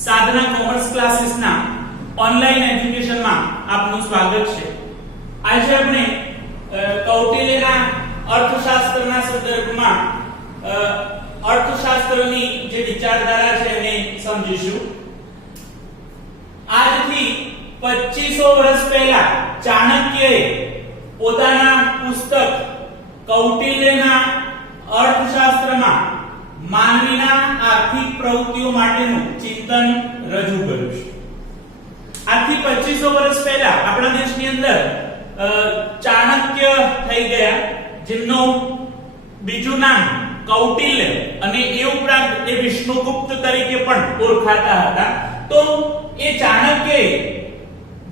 સાધના commerce classes ના online education માં આપનું સ્વાગત છે। આજે આપણે કૌટિલ્યના અર્થશાસ્ત્રના સંદર્ભમાં અર્થશાસ્ત્રની જે વિચારધારા છે એને સમજીશું। આજથી 2500 વર્ષ પહેલા ચાણક્યએ પોતાના પુસ્તક કૌટિલ્યના અર્થશાસ્ત્રમાં માનવીના આર્થિક પ્રવૃત્તિઓ માટેનું ચિંતન રજૂ કર્યું છે। આજથી 2500 વર્ષ પહેલા આપણા દેશની અંદર ચાણક્ય થઈ ગયા, જેમનું બીજું નામ કૌટિલ્ય અને એ ઉપરાંત એ વિષ્ણુગુપ્ત તરીકે પણ ઓળખાતા હતા। તો એ ચાણક્યએ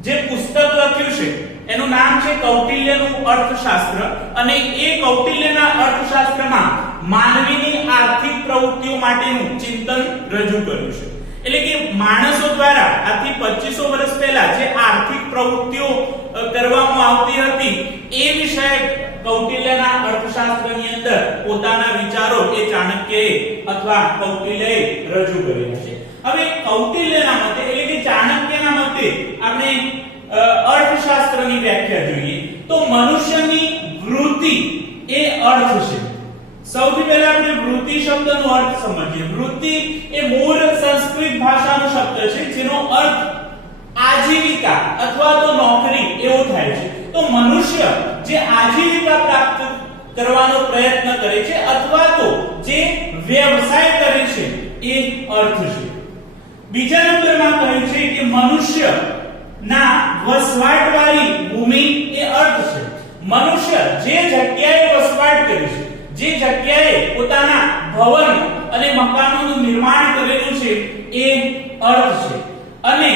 જે પુસ્તક લખ્યું છે એનું નામ છે કૌટિલ્યનું અર્થશાસ્ત્ર, અને એ કૌટિલ્યના અર્થશાસ્ત્રમાં માનવીની આર્થિક પ્રવૃત્તિઓ માટેનું ચિંતન રજૂ કર્યું છે। એટલે કે માણસો દ્વારા આજથી 2500 વર્ષ પહેલા જે આર્થિક પ્રવૃત્તિઓ કરવામાં આવતી હતી એ વિષય કૌટિલ્યના અર્થશાસ્ત્રની અંદર પોતાના વિચારો એ ચાણક્યએ અથવા કૌટિલ્યએ રજૂ કર્યા છે। હવે કૌટિલ્યના મતે એટલે કે ચાણક્યના મતે આપણે અર્થશાસ્ત્રની વ્યાખ્યા જોઈએ તો મનુષ્યની વૃત્તિ એ અર્થ છે। સૌથી પહેલા આપણે વૃત્તિ શબ્દનો અર્થ સમજીએ। વૃત્તિ એ મૂળ સંસ્કૃત ભાષાનો શબ્દ છે જેનો અર્થ આજીવિકા અથવા તો નોકરી એવો થાય છે। તો મનુષ્ય જે આજીવિકા પ્રાપ્ત કરવાનો પ્રયત્ન કરે છે અથવા તો જે વ્યવસાય કરે છે એ અર્થ છે। બીજા નંબરમાં કહ્યું છે કે મનુષ્ય ના વસવાટવાળી ભૂમિ એ અર્થ છે। મનુષ્ય જે જગ્યાએ વસવાટ કરે છે, જે જગ્યાએ પોતાના ભવન અને મકાનોનું નિર્માણ કરેલું છે એ અર્થ છે। અને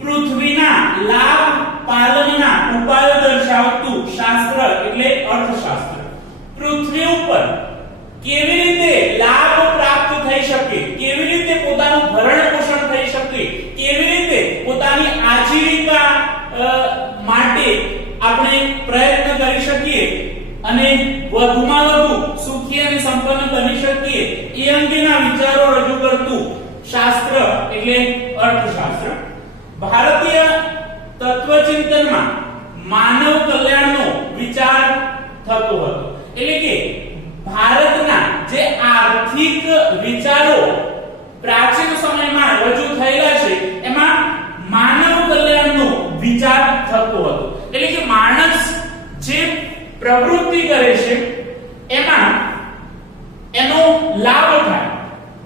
પૃથ્વીના લાભ પાલનના ઉપાયો દર્શાવતું શાસ્ત્ર એટલે અર્થશાસ્ત્ર। પૃથ્વી ઉપર કેવી રીતે લાભ પ્રાપ્ત થઈ શકે, કેવી રીતે પોતાનું ભરણ પોષણ થઈ શકે, કેવી રીતે પોતાની આજીવિકા માટે આપણે પ્રયત્ન કરી શકીએ અને વધુમાં વધુ સુખી અને સંપન્ન બની શકીએ એ અંગેના વિચારો રજૂ કરતું શાસ્ત્ર એટલે અર્થશાસ્ત્ર। ભારતીય તત્વચિંતનમાં માનવ કલ્યાણનો વિચાર થતો હતો। એટલે કે ભારતના જે આર્થિક વિચારો પ્રાચીન સમયમાં રજૂ થયેલા છે એમાં માનવ કલ્યાણનો વિચાર થતો હતો। એટલે કે માણસ જે પ્રવૃત્તિ કરે છે એમાં એનો લાભ થાય,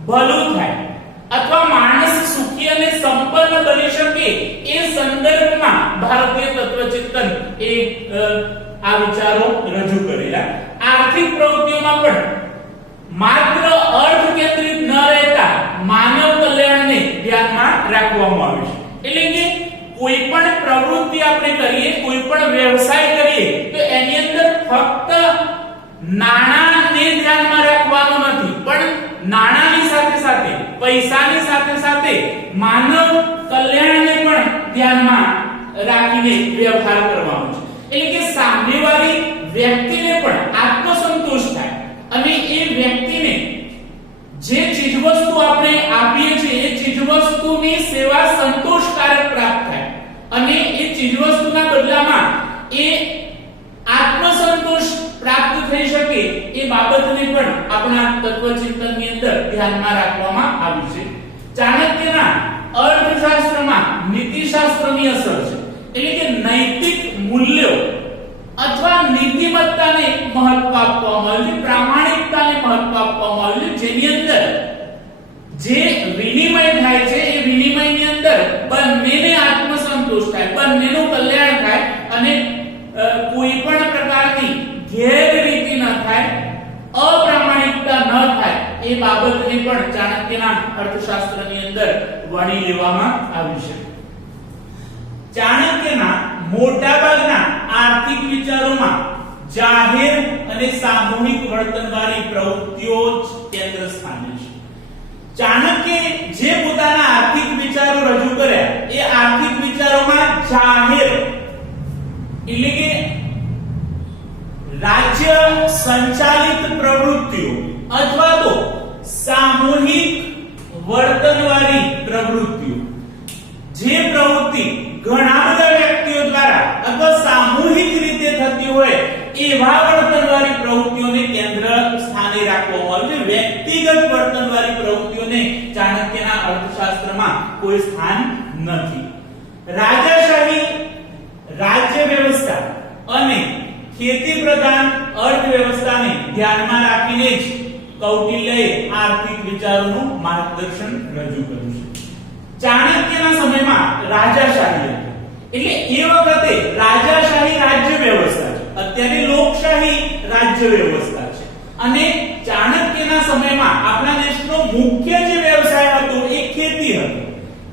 ભલું થાય અથવા માણસ સુખી અને સંપન્ન બની શકે એ સંદર્ભમાં ભારતીય તત્વચિંતન એ આ વિચારો રજૂ કરેલા। આર્થિક પ્રવૃત્તિઓમાં પણ માત્ર અર્થ કેન્દ્રિત ન રહેતા માનવ કલ્યાણને ધ્યાનમાં રાખવામાં આવે છે। એટલે કે કોઈ પણ પ્રવૃત્તિ આપણે કરીએ, કોઈ પણ વ્યવસાય કરીએ તો એની અંદર ફક્ત નાણાંને ધ્યાનમાં રાખવાનું નથી, પણ નાણાંની સાથે સાથે પૈસાની સાથે સાથે માનવ કલ્યાણને પણ ધ્યાનમાં રાખીને વ્યવહાર કરવાનો છે। એટલે કે સામેવાળી વ્યક્તિને પણ આત્મસંતોષ થાય અને એ વ્યક્તિને જે ચીજવસ્તુ આપણે આપીએ છીએ એ ચીજવસ્તુની સેવા સંતોષકારક પ્રાપ્ત થાય અને એ ચીજવસ્તુના બદલામાં એ આત્મસંતોષ પ્રાપ્ત થઈ શકે એ બાબતને પણ આપણા તત્વચિંતનની અંદર ધ્યાનમાં રાખવામાં આવી છે। ચાણક્યના અર્થશાસ્ત્રમાં નીતિશાસ્ત્રની અસર છે। એટલે કે નૈતિક મૂલ્યો અથવા નીતિમત્તાને મહત્વ આપવામાં આવ્યું છે, પ્રામાણિકતાને મહત્વ આપવામાં આવ્યું છે, જેની અંદર જે વિનિમય થાય છે એ વિનિમયની અંદર બંનેને આત્મસંતોષ થાય, બંનેનું કલ્યાણ થાય અને કોઈ પણ પ્રકારની ગેરરીતિ ન થાય, અપ્રામાણિકતા ન થાય એ બાબતને પણ ચાણક્યના અર્થશાસ્ત્રની અંદર વણી લેવામાં આવી છે। ચાણક્યના મોટાભાગના આર્થિક વિચારોમાં જાહેર અને સામૂહિક વર્તનવાળી પ્રવૃત્તિઓ જ કેન્દ્ર સ્થાને છે। ચાણક્યે જે પોતાના આર્થિક વિચારો રજૂ કર્યા એ આર્થિક વિચારોમાં જાહેર એટલે કે રાજ્ય સંચાલિત પ્રવૃત્તિઓ અથવા તો સામૂહિક વર્તનવાળી વર્તનવાળી પ્રવૃત્તિઓને ચાણક્યના અર્થશાસ્ત્રમાં કોઈ સ્થાન નથી. રાજાશાહી રાજ્ય વ્યવસ્થા અને ખેતી પ્રધાન અર્થવ્યવસ્થાને ધ્યાનમાં રાખીને જ કૌટિલ્યએ આર્થિક વિચારોનું માર્ગદર્શન રજૂ કર્યું છે. ચાણક્યના સમયમાં રાજાશાહી એટલે એ વખતે રાજાશાહી રાજ્ય વ્યવસ્થા છે, અત્યારે લોકશાહી રાજ્ય વ્યવસ્થા છે. અને ચાણક્યના સમયમાં આપણા દેશનો મુખ્ય જે વ્યવસાય હતો એ ખેતી હતો.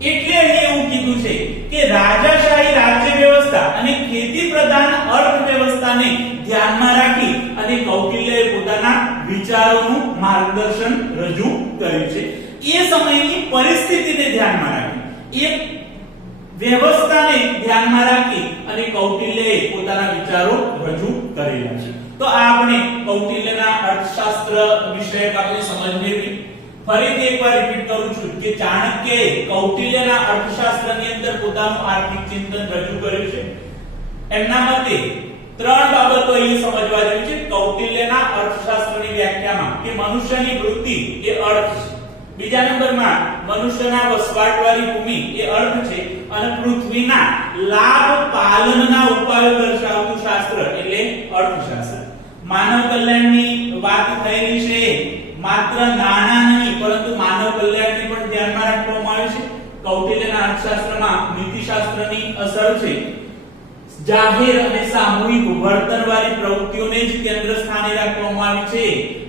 એટલે અહીં એવું કીધું છે કે રાજાશાહી રાજ્ય વ્યવસ્થા અને ખેતી પ્રધાન અર્થવ્યવસ્થાને ધ્યાનમાં રાખી અને કૌટિલ્યએ પોતાના વિચારોનું માર્ગદર્શન રજૂ કર્યું છે. એ સમયની પરિસ્થિતિને ધ્યાનમાં રાખી, એ વ્યવસ્થાને ધ્યાનમાં રાખી અને કૌટિલ્યએ પોતાના વિચારો રજૂ કરેલા છે. તો આ આપણે કૌટિલ્યના અર્થશાસ્ત્ર વિષયક આપણે સમજ મેળવી. ફરીથી એકવાર રિપીટ કરું છું કે ચાણક્યએ કૌટિલ્યના અર્થશાસ્ત્રની અંદર પોતાનું આર્થિક ચિંતન રજૂ કર્યું છે. એમના મતે ત્રણ બાબતો અહીં સમજવા જેવી છે કૌટિલ્યના અર્થશાસ્ત્રની વ્યાખ્યામાં કે મનુષ્યની વૃત્તિ એ અર્થ છે, બીજા નંબરમાં મનુષ્યના વસવાટવાળી ભૂમિ એ અર્થ છે અને પૃથ્વીના લાભ પાલનના ઉપાયો દર્શાવતું શાસ્ત્ર એટલે અર્થશાસ્ત્ર. માનવ કલ્યાણની વાત થયેલી છે, માત્ર નાણાં નહીં પરંતુ માનવ કલ્યાણને પણ ધ્યાનમાં રાખવામાં આવ્યું છે. કૌટિલ્યના અર્થશાસ્ત્રમાં નીતિશાસ્ત્રની અસર છે. જાહેર અને સામૂહિક વર્તનવાળી પ્રવૃત્તિઓને જ કેન્દ્ર સ્થાને રાખવામાં આવી છે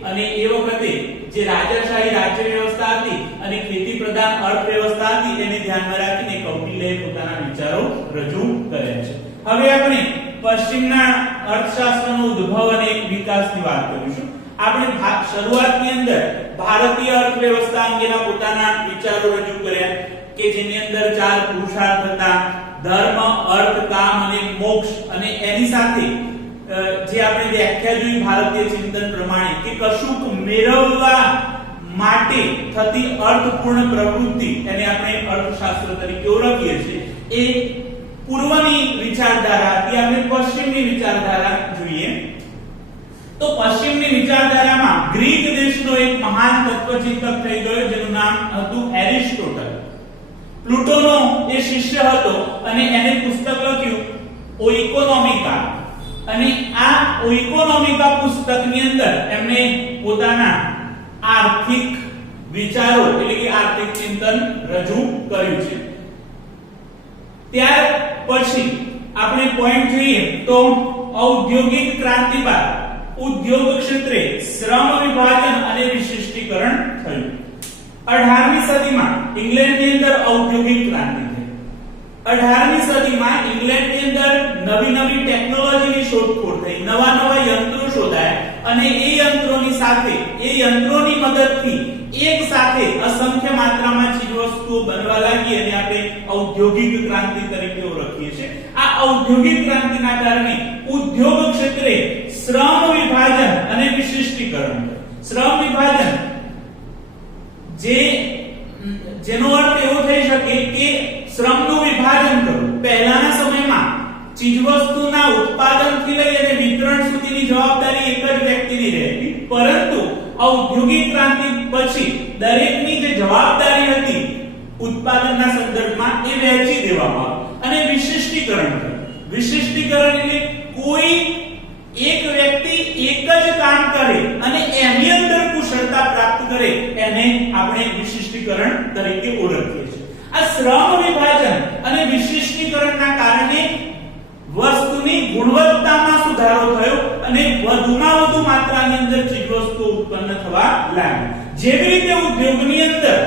અને એ વખતે જે રાજાશાહી રાજ્ય વ્યવસ્થા હતી અને ખેતી પ્રધાન અર્થવ્યવસ્થા હતી તેને ધ્યાનમાં રાખીને કૌટિલ્યએ પોતાના વિચારો રજૂ કર્યા છે. હવે આપણે પશ્ચિમના અર્થશાસ્ત્રનો ઉદ્ભવ અને વિકાસની વાત કરીશું. આપણે શરૂઆતની અંદર ભારતીય અર્થવ્યવસ્થા અંગેના પોતાના વિચારો રજૂ કર્યા કે જેની અંદર ચાર પુરુષાર્થ હતા: ધર્મ, અર્થ, કામ અને મોક્ષ. અને એની સાથે જે આપણે વ્યાખ્યા જોઈ ભારતીય ચિંતન પ્રમાણે કે કશુંક મેળવવા માટે થતી અર્થપૂર્ણ પ્રવૃત્તિ એને આપણે અર્થશાસ્ત્ર તરીકે ઓળખીએ છીએ. એ પૂર્વની વિચારધારા હતી. આપણે પશ્ચિમની વિચારધારા જોઈએ તો પશ્ચિમની વિચારધારામાં ગ્રીક દેશનો એક મહાન તત્વચિંતક થઈ ગયો જેનું નામ હતું એરિસ્ટોટલ. પ્લુટોનો એ શિષ્ય હતો અને એને પુસ્તક લખ્યું ઓઇકોનોમિકા. અને આ ઓઇકોનોમિકા પુસ્તકની અંદર એમણે પોતાના આર્થિક વિચારો એટલે કે આર્થિક ચિંતન રજૂ કર્યું છે. ત્યાર પછી આપણે પોઈન્ટ જોઈએ તો ઔદ્યોગિક ક્રાંતિ બાદ ઉદ્યોગ ક્ષેત્રે શ્રમ વિભાજન અને વિશિષ્ટીકરણ થયું. 18મી સદીમાં ઇંગ્લેન્ડની અંદર ઔદ્યોગિક ક્રાંતિ થઈ. 18મી સદીમાં ઇંગ્લેન્ડની અંદર નવી નવી ટેકનોલોજીની શોધખોળ થઈ, નવા નવા યંત્રો શોધાયા અને એ યંત્રોની સાથે એ યંત્રોની મદદથી એક સાથે અસંખ્ય માત્રામાં ચીજવસ્તુઓ બનવા લાગી અને આપણે ઔદ્યોગિક ક્રાંતિ તરીકે ઓળખીએ છીએ. આ ઔદ્યોગિક ક્રાંતિના કારણે ઉદ્યોગ ક્ષેત્રે શ્રમ વિભાજન અને વિશિષ્ટીકરણ. શ્રમ વિભાજન જેનો અર્થ એવો થઈ શકે કે શ્રમનું વિભાજન કરવું. પહેલાના સમયમાં ચીજવસ્તુના ઉત્પાદનથી લઈ અને વિતરણ સુધીની જવાબદારી એક જ વ્યક્તિની રહેતી, પરંતુ ઔદ્યોગિક ક્રાંતિ પછી દરેકની જે જવાબદારી હતી ઉત્પાદનના સંદર્ભમાં એ વહેંચી દેવામાં આવી અને વિશિષ્ટીકરણ થયું. વિશિષ્ટીકરણ એટલે કોઈ એક વ્યક્તિ એક જ કામ કરે અને એની અંદર કુશળતા પ્રાપ્ત કરે એને આપણે વિશિષ્ટીકરણ તરીકે ઓળખીએ છીએ. આ શ્રમ વિભાજન અને વિશિષ્ટીકરણના કારણે વસ્તુની ગુણવત્તામાં સુધારો થયો અને વધુમાં વધુ માત્રાની અંદર ચીજવસ્તુઓ ઉત્પન્ન થવા લાગી. જેવી રીતે ઉદ્યોગની અંદર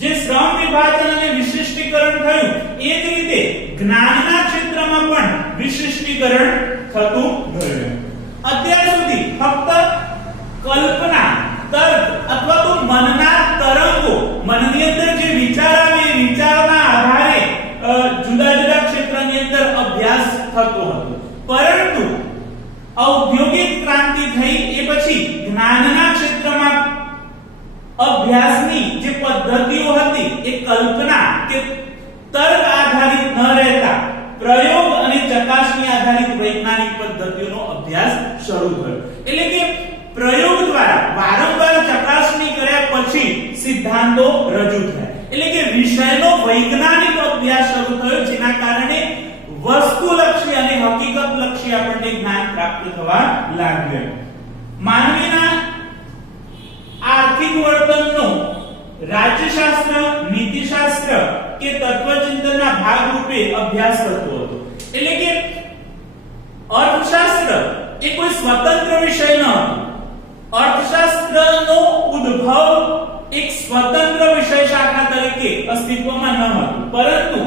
જે શ્રમ વિભાજન અને વિશિષ્ટીકરણ થયું એ જ રીતે જ્ઞાનના ક્ષેત્રમાં પણ વિશિષ્ટીકરણ થતું ગયું. અત્યાર સુધી ફક્ત કલ્પના, તર્ક અથવા તો મનના તરંગો, મનની અંદર જે વિચાર આવે એ વિચારના આધારે જુદા જુદા ક્ષેત્રની અંદર અભ્યાસ થતો હતો. પરંતુ ઔદ્યોગિક ક્રાંતિ થઈ એ પછી જ્ઞાનના ક્ષેત્રમાં અભ્યાસની જે પદ્ધતિઓ હતી એ કલ્પના કે તર્ક આધારિત ન રહેતા પ્રયોગ અને ચકાસણી આધારિત વૈજ્ઞાનિક પદ્ધતિઓનો અભ્યાસ શરૂ થયો. એટલે કે પ્રયોગ દ્વારા વારંવાર ચકાસણી કર્યા પછી સિદ્ધાંતો રજૂ થયા. એટલે કે વિષયનો વૈજ્ઞાનિક અભ્યાસ શરૂ થયો, જેના કારણે વસ્તુલક્ષી અને હકીકતલક્ષી આપણને જ્ઞાન પ્રાપ્ત થવા લાગ્યું. માનવીના આર્થિક વર્તનનો રાજ્યશાસ્ત્ર, નીતિશાસ્ત્ર કે તત્વચિંતનના ભાગરૂપે અભ્યાસ કરતો હતો. એટલે કે અર્થશાસ્ત્ર એ કોઈ સ્વતંત્ર વિષય ન હતો. અર્થશાસ્ત્રનો ઉદ્ભવ એક સ્વતંત્ર વિષય શાખા તરીકે અસ્તિત્વમાં ન હતો, પરંતુ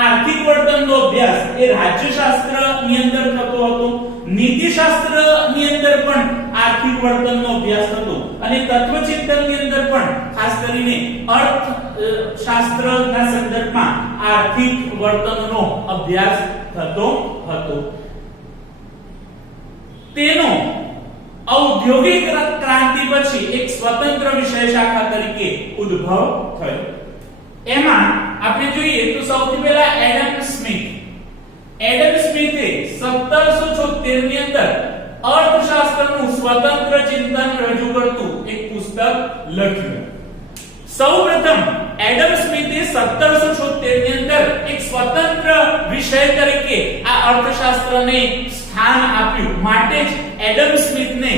આર્થિક વર્તનનો અભ્યાસ એ રાજ્યશાસ્ત્રની અંદર થતો હતો. નીતિશાસ્ત્રની અંદર પણ આર્થિક વર્તનનો અભ્યાસ થતો અને તત્વચિંતનની અંદર પણ ખાસ કરીને અર્થશાસ્ત્રના સંદર્ભમાં આર્થિક વર્તનનો અભ્યાસ થતો હતો. તેનો ઔદ્યોગિક ક્રાંતિ પછી એક સ્વતંત્ર વિષય શાખા તરીકે ઉદ્ભવ થયો. એમાં આપણે જોઈએ તો સૌથી પહેલા એડમ સ્મિથ. એડમ સ્મિથે 1776 ની અંદર અર્થશાસ્ત્રનું સ્વતંત્ર ચિંતન રજૂ કરતું એક પુસ્તક લખ્યું. સૌપ્રથમ એડમ સ્મિથે 1776 ની અંદર એક સ્વતંત્ર વિષય તરીકે આ અર્થશાસ્ત્રને સ્થાન આપ્યું. માટે જ એડમ સ્મિથને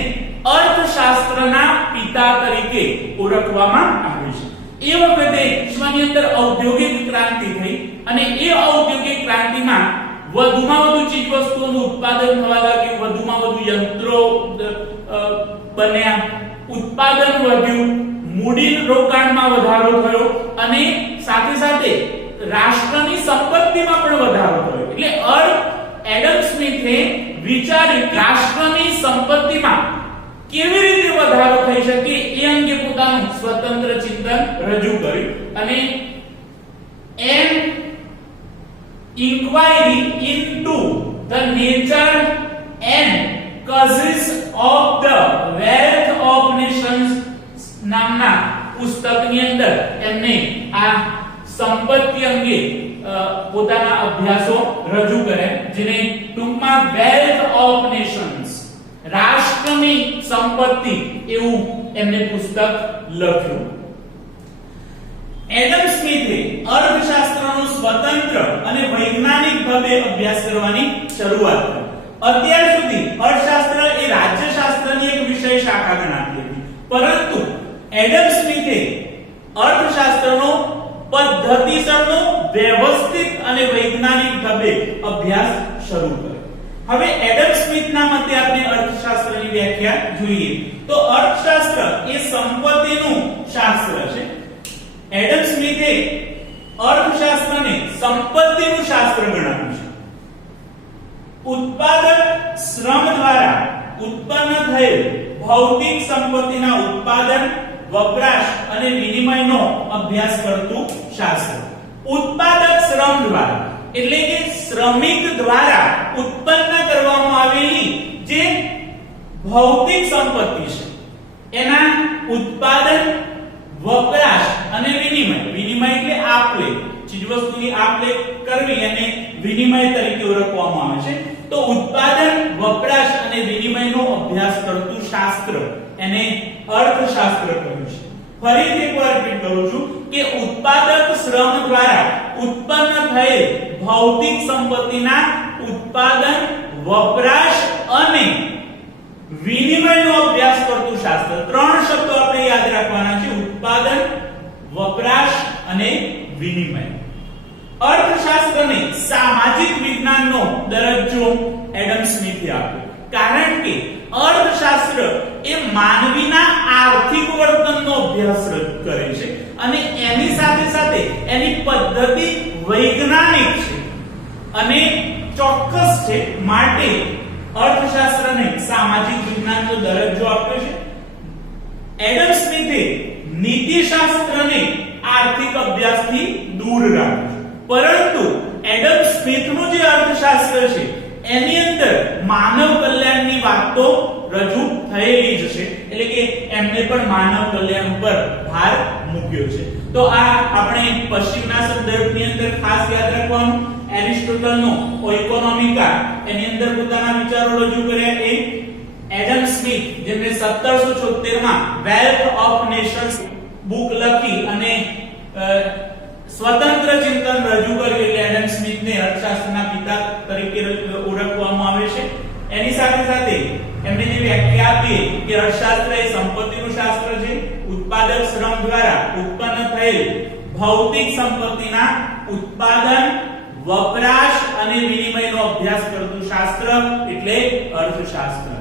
અર્થશાસ્ત્રના પિતા તરીકે ઓળખવામાં આવે છે. એ વખતે વિશ્વની અંદર ઔદ્યોગિક ક્રાંતિ થઈ અને એ ઔદ્યોગિક ક્રાંતિમાં વધુમાં વધુ ચીજવસ્તુઓનું ઉત્પાદન થવા લાગ્યું, વધુમાં વધુ યંત્રો બન્યા, ઉત્પાદન વધ્યું, મૂડી રોકાણમાં વધારો થયો અને સાથે સાથે રાષ્ટ્રની સંપત્તિમાં પણ વધારો થયો. એટલે એડમ સ્મિથે વિચાર્યું રાષ્ટ્રની સંપત્તિમાં કેવી રીતે વધારો થઈ શકે એ અંગે પોતાનું સ્વતંત્ર ચિંતન રજૂ કર્યું અને An Inquiry into the Nature and Causes of the Wealth of Nations નામના પુસ્તકની અંદર એમને આ સંપત્તિ અંગે પોતાના અભ્યાસો રજૂ કર્યા, જેને ટૂંકમાં વેલ્થ ઓફ નેશન્સ, રાષ્ટ્રની સંપત્તિ એવું એમને પુસ્તક લખ્યું. એડમ સ્મિથે અર્થશાસ્ત્રનો સ્વતંત્ર અને વૈજ્ઞાનિક ભાવે અભ્યાસ કરવાની શરૂઆત કરી. અત્યાર સુધી અર્થશાસ્ત્ર એ રાજ્યશાસ્ત્રની એક વિષય શાખા ગણાતી હતી, પરંતુ એડમ સ્મિથે અર્થશાસ્ત્રનો પદ્ધતિસરનો વ્યવસ્થિત અને વૈજ્ઞાનિક ભાવે અભ્યાસ શરૂ કર્યો. હવે એડમ સ્મિથના મતે આપણે અર્થશાસ્ત્રની વ્યાખ્યા જોઈએ તો અર્થશાસ્ત્ર એ સંપત્તિનું શાસ્ત્ર છે. એડમ સ્મિથે અર્થશાસ્ત્રને સંપત્તિનું શાસ્ત્ર ગણાવ્યું છે. ઉત્પાદક શ્રમ દ્વારા ઉત્પન્ન થયેલ ભૌતિક સંપત્તિના ઉત્પાદન, વપરાશ અને વિનિમયનો અભ્યાસ કરતું શાસ્ત્ર. ઉત્પાદક શ્રમ દ્વારા એટલે કે શ્રમિક દ્વારા ઉત્પન્ન કરવામાં આવેલી જે ભૌતિક સંપત્તિ છે એના ઉત્પાદન, વપરાશ અને વિનિમય. વિનિમય એટલે આપલે, ચીજવસ્તુની આપલે કરવી અને વિનિમય તરીકે ઓળખવામાં આવે છે. તો ઉત્પાદન, વપરાશ અને વિનિમયનો અભ્યાસ કરતું શાસ્ત્ર એને અર્થશાસ્ત્ર કહ્યું છે. ફરીથી એકવાર રિપીટ કરું છું કે ઉત્પાદક શ્રમ દ્વારા ઉત્પન્ન થયેલ ભૌતિક સંપત્તિના ઉત્પાદન, વપરાશ અને વિનિમયનો અભ્યાસ કરતું શાસ્ત્ર. ત્રણ શબ્દો આપણે યાદ રાખવાના છે: ઉત્પાદન, વપરાશ અને વિનિમય. અર્થશાસ્ત્રને સામાજિક વિજ્ઞાનનો દરજ્જો એડમ સ્મિથે આપ્યો, કારણ કે અર્થશાસ્ત્ર એ માનવીના આર્થિક વર્તનનો અભ્યાસ કરે છે અને એની સાથે સાથે એની પદ્ધતિ વૈજ્ઞાનિક છે અને ચોક્કસ છે. માટે અર્થશાસ્ત્રને સામાજિક વિજ્ઞાનનો દરજ્જો આપ્યો છે. એડમ સ્મિથે નીતિશાસ્ત્રને આર્થિક અભ્યાસથી દૂર રાખ્યું, પરંતુ એડમ સ્મિથનું જે અર્થશાસ્ત્ર છે એની અંદર માનવ કલ્યાણની વાતો રજૂ થયેલી જ છે. એટલે કે એમને પણ માનવ કલ્યાણ ઉપર ભાર મૂક્યો છે. તો આ આપણે પશ્ચિમના સંદર્ભની અંદર ખાસ યાદ રાખવાનું. એરિસ્ટોટલનો ઇકોનોમિકા એની અંદર પોતાના વિચારો રજૂ કર્યા. એ એડમ સ્મિથ જેમને 1776 માં વેલ્થ ઓફ નેશન્સ બુક લખી અને સ્વતંત્ર ચિંતન રજૂ કર્યું એટલે એડમ સ્મિથને અર્થશાસ્ત્રના પિતા તરીકે ઓળખવામાં આવે છે. એની સાથે સાથે એમણે જે વ્યાખ્યા આપી કે અર્થશાસ્ત્ર એ સંપત્તિનું શાસ્ત્ર છે, ઉત્પાદક શ્રમ દ્વારા ઉત્પન્ન થયેલ ભૌતિક સંપત્તિના ઉત્પાદન, વપરાશ અને વિનિમયનો અભ્યાસ કરતું શાસ્ત્ર એટલે અર્થશાસ્ત્ર.